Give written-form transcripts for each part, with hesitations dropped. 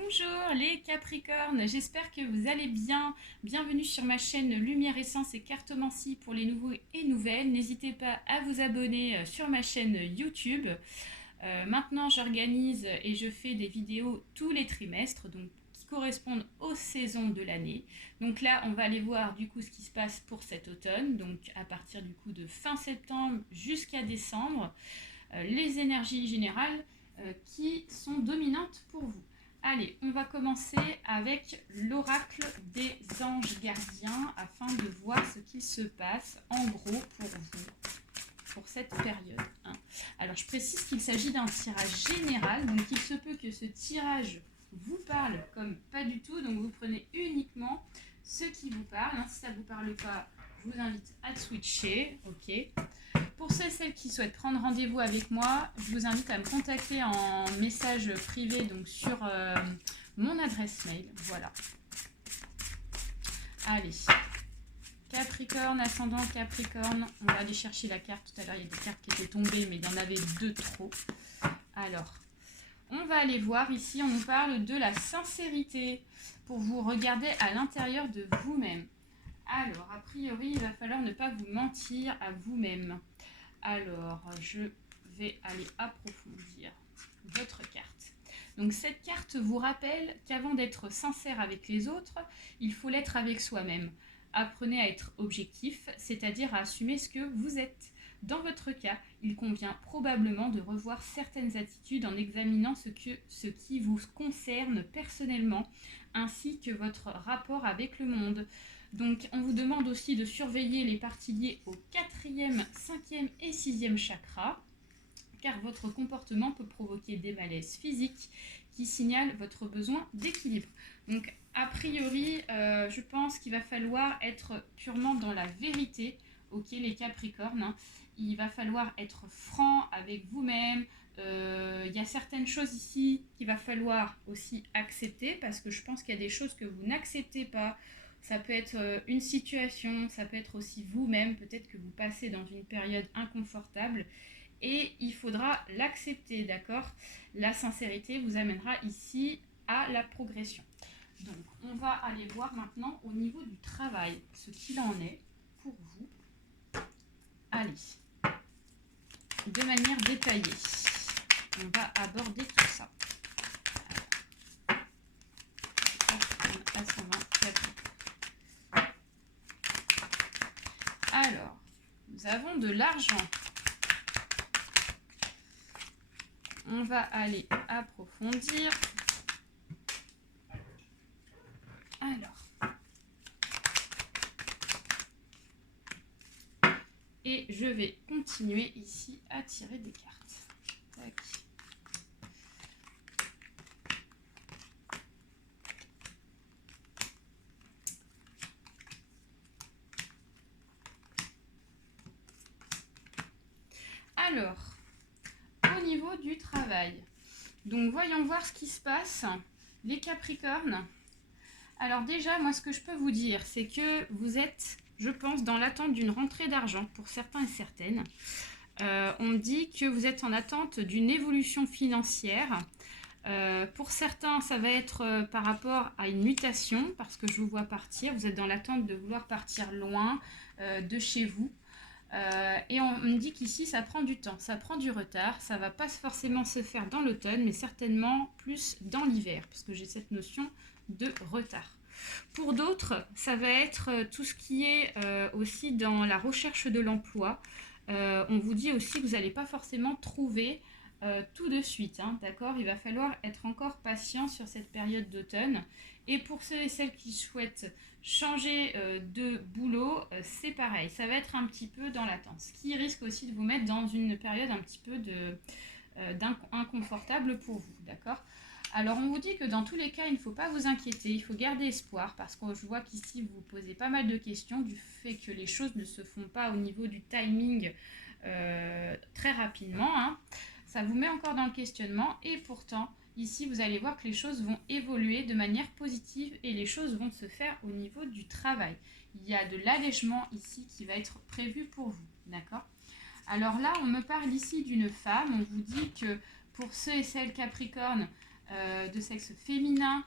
Bonjour les Capricornes, j'espère que vous allez bien. Bienvenue sur ma chaîne Lumière Essence et Cartomancie pour les nouveaux et nouvelles. N'hésitez pas à vous abonner sur ma chaîne YouTube. Maintenant, j'organise et je fais des vidéos tous les trimestres, donc qui correspondent aux saisons de l'année. Donc là, on va aller voir du coup ce qui se passe pour cet automne, donc à partir du coup de fin septembre jusqu'à décembre, les énergies générales qui sont dominantes pour vous. Allez, on va commencer avec l'oracle des anges gardiens afin de voir ce qui se passe en gros pour vous pour cette période. Alors, je précise qu'il s'agit d'un tirage général, donc il se peut que ce tirage vous parle comme pas du tout, donc vous prenez uniquement ce qui vous parle. Si ça ne vous parle pas, je vous invite à switcher, ok. Pour ceux et celles qui souhaitent prendre rendez-vous avec moi, je vous invite à me contacter en message privé donc sur mon adresse mail. Voilà. Allez. Capricorne, ascendant Capricorne. On va aller chercher la carte. Tout à l'heure, il y a des cartes qui étaient tombées, mais il y en avait deux trop. Alors, on va aller voir ici. On nous parle de la sincérité pour vous regarder à l'intérieur de vous-même. Alors, a priori, il va falloir ne pas vous mentir à vous-même. Alors, je vais aller approfondir votre carte. Donc, cette carte vous rappelle qu'avant d'être sincère avec les autres, il faut l'être avec soi-même. Apprenez à être objectif, c'est-à-dire à assumer ce que vous êtes. Dans votre cas, il convient probablement de revoir certaines attitudes en examinant ce qui vous concerne personnellement, ainsi que votre rapport avec le monde. Donc, on vous demande aussi de surveiller les parties liées au 4e, 5e et 6e chakra, car votre comportement peut provoquer des malaises physiques qui signalent votre besoin d'équilibre. Donc, a priori, je pense qu'il va falloir être purement dans la vérité, ok, les Capricornes. Il va falloir être franc avec vous-même. Il y a certaines choses ici qu'il va falloir aussi accepter, parce que je pense qu'il y a des choses que vous n'acceptez pas. Ça peut être une situation, ça peut être aussi vous-même, peut-être que vous passez dans une période inconfortable et il faudra l'accepter, d'accord? La sincérité vous amènera ici à la progression. Donc, on va aller voir maintenant au niveau du travail, ce qu'il en est pour vous. Allez, de manière détaillée, on va aborder tout ça. Alors, nous avons de l'argent. On va aller approfondir. Alors. Et je vais continuer ici à tirer des cartes. Tac. Alors, au niveau du travail, donc voyons voir ce qui se passe, les Capricornes. Alors déjà, moi ce que je peux vous dire, c'est que vous êtes, je pense, dans l'attente d'une rentrée d'argent pour certains et certaines. On me dit que vous êtes en attente d'une évolution financière. Pour certains, ça va être par rapport à une mutation, parce que je vous vois partir. Vous êtes dans l'attente de vouloir partir loin de chez vous. Et on me dit qu'ici, ça prend du temps, ça prend du retard. Ça ne va pas forcément se faire dans l'automne, mais certainement plus dans l'hiver, parce que j'ai cette notion de retard. Pour d'autres, ça va être tout ce qui est aussi dans la recherche de l'emploi. On vous dit aussi que vous n'allez pas forcément trouver tout de suite, d'accord? Il va falloir être encore patient sur cette période d'automne. Et pour ceux et celles qui souhaitent changer de boulot, c'est pareil, ça va être un petit peu dans l'attente, ce qui risque aussi de vous mettre dans une période un petit peu inconfortable pour vous, d'accord? Alors on vous dit que dans tous les cas, il ne faut pas vous inquiéter, il faut garder espoir, parce que je vois qu'ici vous posez pas mal de questions du fait que les choses ne se font pas au niveau du timing très rapidement. Ça vous met encore dans le questionnement, et pourtant ici vous allez voir que les choses vont évoluer de manière positive et les choses vont se faire au niveau du travail. Il y a de l'allègement ici qui va être prévu pour vous, d'accord? Alors là, on me parle ici d'une femme, on vous dit que pour ceux et celles Capricornes, de sexe féminin,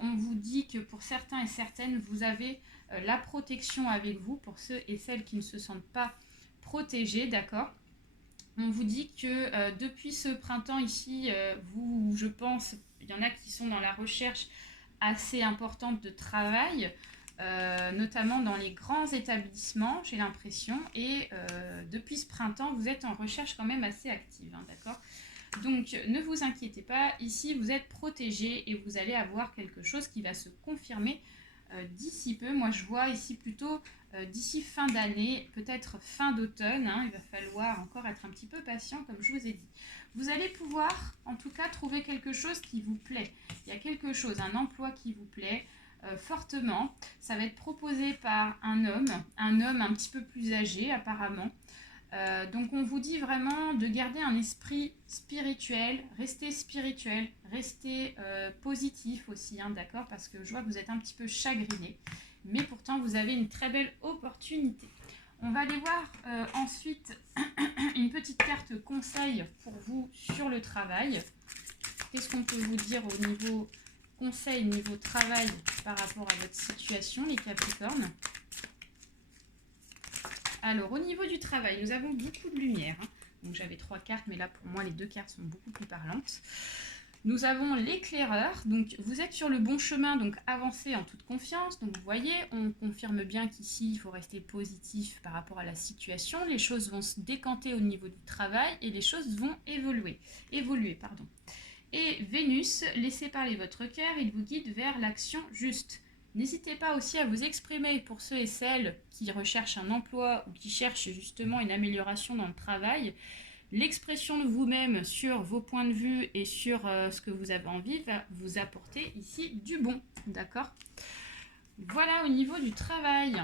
on vous dit que pour certains et certaines, vous avez la protection avec vous, pour ceux et celles qui ne se sentent pas protégés, d'accord? On vous dit que depuis ce printemps ici, vous, je pense, il y en a qui sont dans la recherche assez importante de travail, notamment dans les grands établissements, j'ai l'impression, et depuis ce printemps, vous êtes en recherche quand même assez active, hein, d'accord? Donc, ne vous inquiétez pas, ici, vous êtes protégé et vous allez avoir quelque chose qui va se confirmer d'ici peu. Moi, je vois ici plutôt d'ici fin d'année, peut-être fin d'automne, hein, il va falloir encore être un petit peu patient, comme je vous ai dit. Vous allez pouvoir, en tout cas, trouver quelque chose qui vous plaît. Il y a quelque chose, un emploi qui vous plaît fortement. Ça va être proposé par un homme un petit peu plus âgé, apparemment. Donc on vous dit vraiment de garder un esprit spirituel, restez positif aussi, hein, d'accord? Parce que je vois que vous êtes un petit peu chagriné, mais pourtant vous avez une très belle opportunité. On va aller voir ensuite une petite carte conseil pour vous sur le travail. Qu'est-ce qu'on peut vous dire au niveau conseil, niveau travail par rapport à votre situation, les Capricornes? Alors, au niveau du travail, nous avons beaucoup de lumière, hein. Donc, j'avais 3 cartes, mais là, pour moi, les 2 cartes sont beaucoup plus parlantes. Nous avons l'éclaireur. Donc, vous êtes sur le bon chemin, donc avancez en toute confiance. Donc, vous voyez, on confirme bien qu'ici, il faut rester positif par rapport à la situation. Les choses vont se décanter au niveau du travail et les choses vont évoluer. Et Vénus, laissez parler votre cœur, il vous guide vers l'action juste. N'hésitez pas aussi à vous exprimer pour ceux et celles qui recherchent un emploi ou qui cherchent justement une amélioration dans le travail. L'expression de vous-même sur vos points de vue et sur ce que vous avez envie va vous apporter ici du bon, d'accord? Voilà au niveau du travail,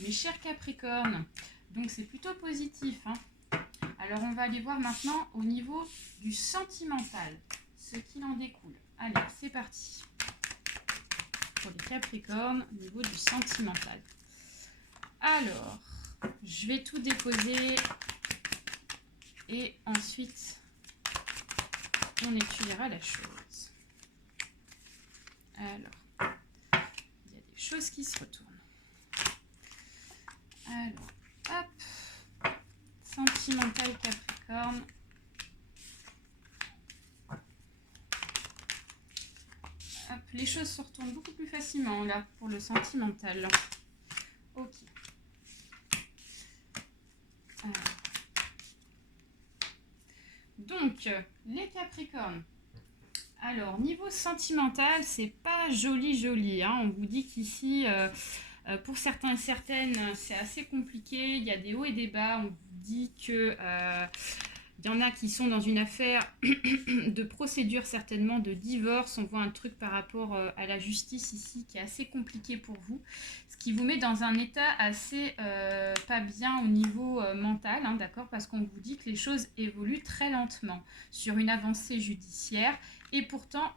mes chers Capricornes. Donc c'est plutôt positif, hein. Alors on va aller voir maintenant au niveau du sentimental, ce qu'il en découle. Allez, c'est parti. Pour les Capricornes, au niveau du sentimental. Alors, je vais tout déposer et ensuite on étudiera la chose. Alors, il y a des choses qui se retournent. Alors, hop, sentimental Capricorne. Hop, les choses se retournent beaucoup plus facilement là pour le sentimental. Ok. Alors. Donc, les Capricornes. Alors, niveau sentimental, c'est pas joli, hein. On vous dit qu'ici, pour certains et certaines, c'est assez compliqué. Il y a des hauts et des bas. On vous dit que il y en a qui sont dans une affaire de procédure, certainement de divorce. On voit un truc par rapport à la justice ici qui est assez compliqué pour vous. Ce qui vous met dans un état assez pas bien au niveau mental, hein, d'accord? Parce qu'on vous dit que les choses évoluent très lentement sur une avancée judiciaire. Et pourtant,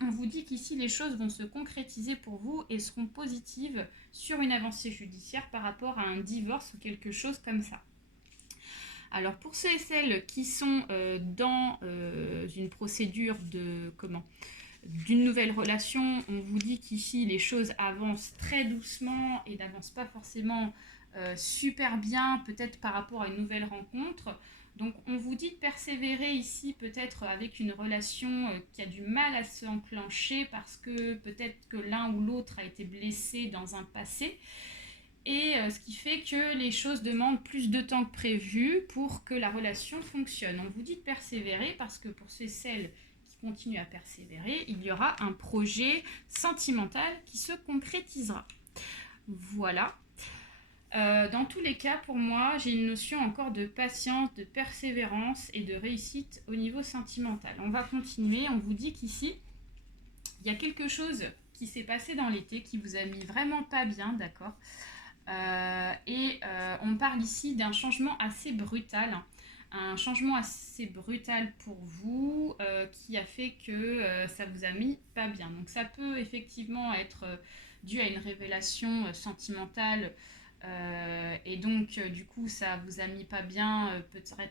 on vous dit qu'ici, les choses vont se concrétiser pour vous et seront positives sur une avancée judiciaire par rapport à un divorce ou quelque chose comme ça. Alors, pour ceux et celles qui sont dans une procédure d'une nouvelle relation, on vous dit qu'ici, les choses avancent très doucement et n'avancent pas forcément super bien, peut-être par rapport à une nouvelle rencontre. Donc, on vous dit de persévérer ici, peut-être avec une relation qui a du mal à s'enclencher parce que peut-être que l'un ou l'autre a été blessé dans un passé. Et ce qui fait que les choses demandent plus de temps que prévu pour que la relation fonctionne. On vous dit de persévérer parce que pour ceux et celles qui continuent à persévérer, il y aura un projet sentimental qui se concrétisera. Voilà. Dans tous les cas, pour moi, j'ai une notion encore de patience, de persévérance et de réussite au niveau sentimental. On va continuer. On vous dit qu'ici, il y a quelque chose qui s'est passé dans l'été qui vous a mis vraiment pas bien, d'accord ? On parle ici d'un changement assez brutal, hein. Un changement assez brutal pour vous qui a fait que ça vous a mis pas bien. Donc ça peut effectivement être dû à une révélation sentimentale Et donc, du coup, ça vous a mis pas bien.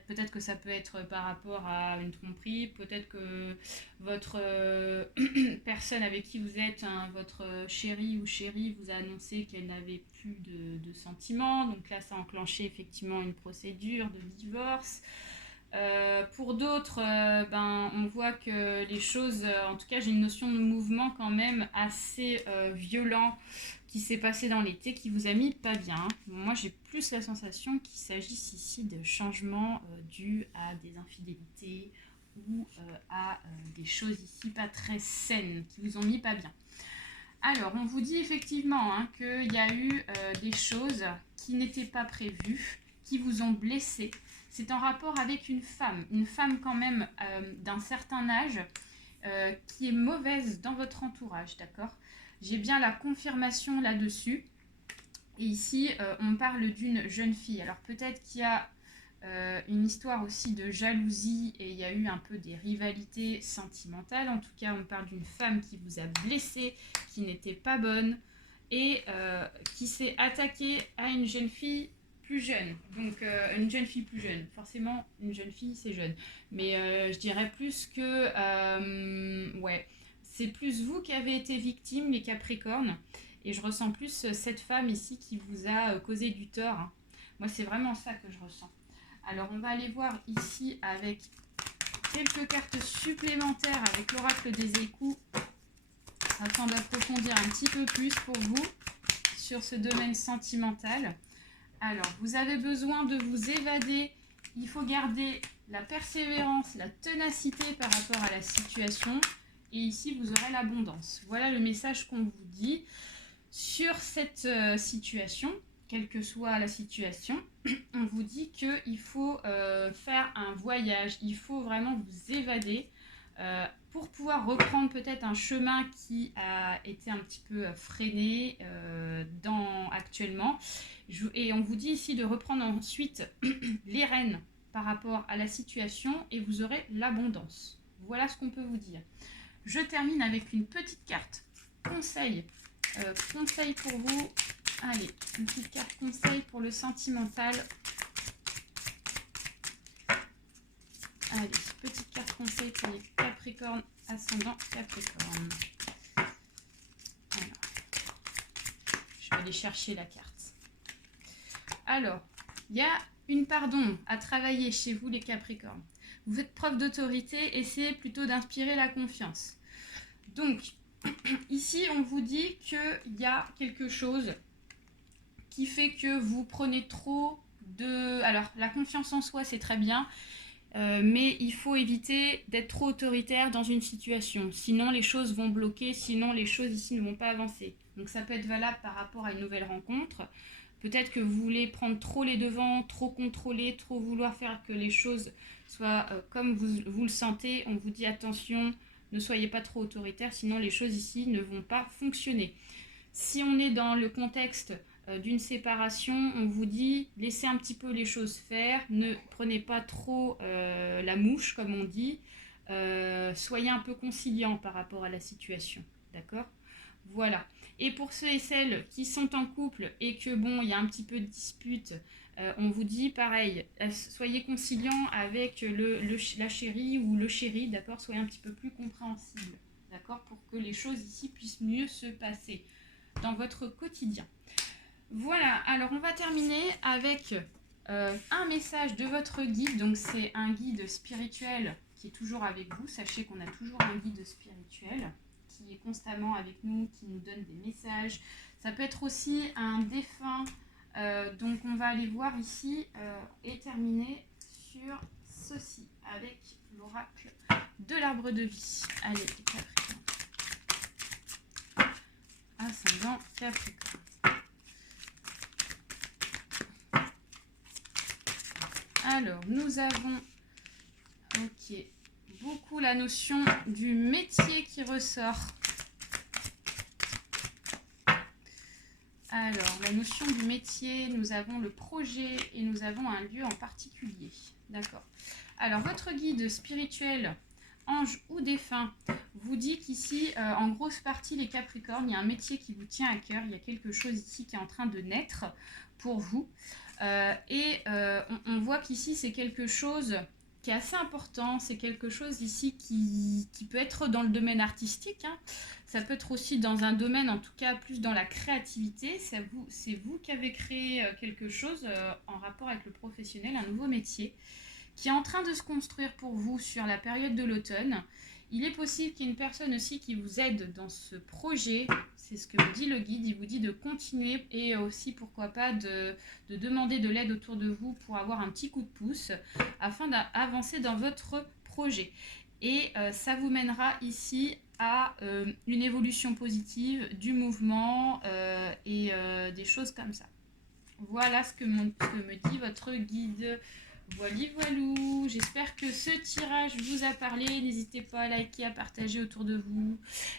Peut-être que ça peut être par rapport à une tromperie. Peut-être que votre personne avec qui vous êtes, hein, votre chéri ou chérie, vous a annoncé qu'elle n'avait plus de sentiments. Donc là, ça a enclenché effectivement une procédure de divorce. Pour d'autres, on voit que les choses, en tout cas j'ai une notion de mouvement quand même assez violent qui s'est passé dans l'été, qui vous a mis pas bien. Moi j'ai plus la sensation qu'il s'agisse ici de changements dus à des infidélités ou à des choses ici pas très saines, qui vous ont mis pas bien. Alors on vous dit effectivement hein, qu'il y a eu des choses qui n'étaient pas prévues, qui vous ont blessé. C'est en rapport avec une femme quand même d'un certain âge qui est mauvaise dans votre entourage, d'accord? J'ai bien la confirmation là-dessus. Et ici, on parle d'une jeune fille. Alors peut-être qu'il y a une histoire aussi de jalousie et il y a eu un peu des rivalités sentimentales. En tout cas, on parle d'une femme qui vous a blessé, qui n'était pas bonne et qui s'est attaquée à une jeune fille plus jeune. Donc une jeune fille plus jeune. Forcément, une jeune fille, c'est jeune. Mais je dirais plus que... ouais, c'est plus vous qui avez été victime, les Capricornes. Et je ressens plus cette femme ici qui vous a causé du tort. Hein. Moi, c'est vraiment ça que je ressens. Alors, on va aller voir ici avec quelques cartes supplémentaires avec l'oracle des échous afin d'approfondir un petit peu plus pour vous sur ce domaine sentimental. Alors, vous avez besoin de vous évader. Il faut garder la persévérance, la ténacité par rapport à la situation. Et ici, vous aurez l'abondance. Voilà le message qu'on vous dit sur cette situation. Quelle que soit la situation, on vous dit qu'il faut faire un voyage, il faut vraiment vous évader pour pouvoir reprendre peut-être un chemin qui a été un petit peu freiné actuellement. Et on vous dit ici de reprendre ensuite les rênes par rapport à la situation et vous aurez l'abondance. Voilà ce qu'on peut vous dire. Je termine avec une petite carte conseil. Conseil pour vous. Allez, une petite carte conseil pour le sentimental. Allez, petite carte conseil pour les Capricornes, ascendant Capricorne. Alors, je vais aller chercher la carte. Alors, il y a une pardon à travailler chez vous les Capricornes. Vous faites preuve d'autorité, essayez plutôt d'inspirer la confiance. Donc, ici, on vous dit qu'il y a quelque chose qui fait que vous prenez trop de... Alors, la confiance en soi, c'est très bien, mais il faut éviter d'être trop autoritaire dans une situation. Sinon, les choses vont bloquer, sinon les choses ici ne vont pas avancer. Donc, ça peut être valable par rapport à une nouvelle rencontre. Peut-être que vous voulez prendre trop les devants, trop contrôler, trop vouloir faire que les choses soient comme vous le sentez. On vous dit attention, ne soyez pas trop autoritaire, sinon les choses ici ne vont pas fonctionner. Si on est dans le contexte d'une séparation, on vous dit laissez un petit peu les choses faire, ne prenez pas trop la mouche comme on dit, soyez un peu conciliant par rapport à la situation, d'accord ? Voilà. Et pour ceux et celles qui sont en couple et que bon, il y a un petit peu de dispute, on vous dit pareil, soyez conciliant avec la chérie ou le chéri, d'accord ? Soyez un petit peu plus compréhensible, d'accord ? Pour que les choses ici puissent mieux se passer dans votre quotidien. Voilà, alors on va terminer avec un message de votre guide. Donc c'est un guide spirituel qui est toujours avec vous. Sachez qu'on a toujours un guide spirituel qui est constamment avec nous, qui nous donne des messages. Ça peut être aussi un défunt. Donc on va aller voir ici et terminer sur ceci avec l'oracle de l'arbre de vie. Allez, Capricorne. Ascendant Capricorne. Alors, nous avons beaucoup la notion du métier qui ressort. Alors, la notion du métier, nous avons le projet et nous avons un lieu en particulier. D'accord. Alors, votre guide spirituel ange ou défunt vous dit qu'ici, en grosse partie, les Capricornes, il y a un métier qui vous tient à cœur. Il y a quelque chose ici qui est en train de naître pour vous. On voit qu'ici, c'est quelque chose qui est assez important. C'est quelque chose ici qui peut être dans le domaine artistique, hein. Ça peut être aussi dans un domaine, en tout cas, plus dans la créativité. C'est vous qui avez créé quelque chose en rapport avec le professionnel, un nouveau métier qui est en train de se construire pour vous sur la période de l'automne. Il est possible qu'il y ait une personne aussi qui vous aide dans ce projet. C'est ce que vous dit le guide. Il vous dit de continuer et aussi, pourquoi pas, de demander de l'aide autour de vous pour avoir un petit coup de pouce afin d'avancer dans votre projet. Et ça vous mènera ici à une évolution positive du mouvement et des choses comme ça. Voilà ce que me dit votre guide. Voilou, j'espère que ce tirage vous a parlé. N'hésitez pas à liker, à partager autour de vous.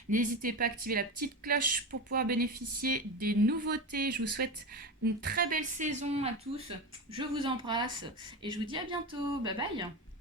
N'hésitez pas à activer la petite cloche pour pouvoir bénéficier des nouveautés. Je vous souhaite une très belle saison à tous. Je vous embrasse et je vous dis à bientôt. Bye bye.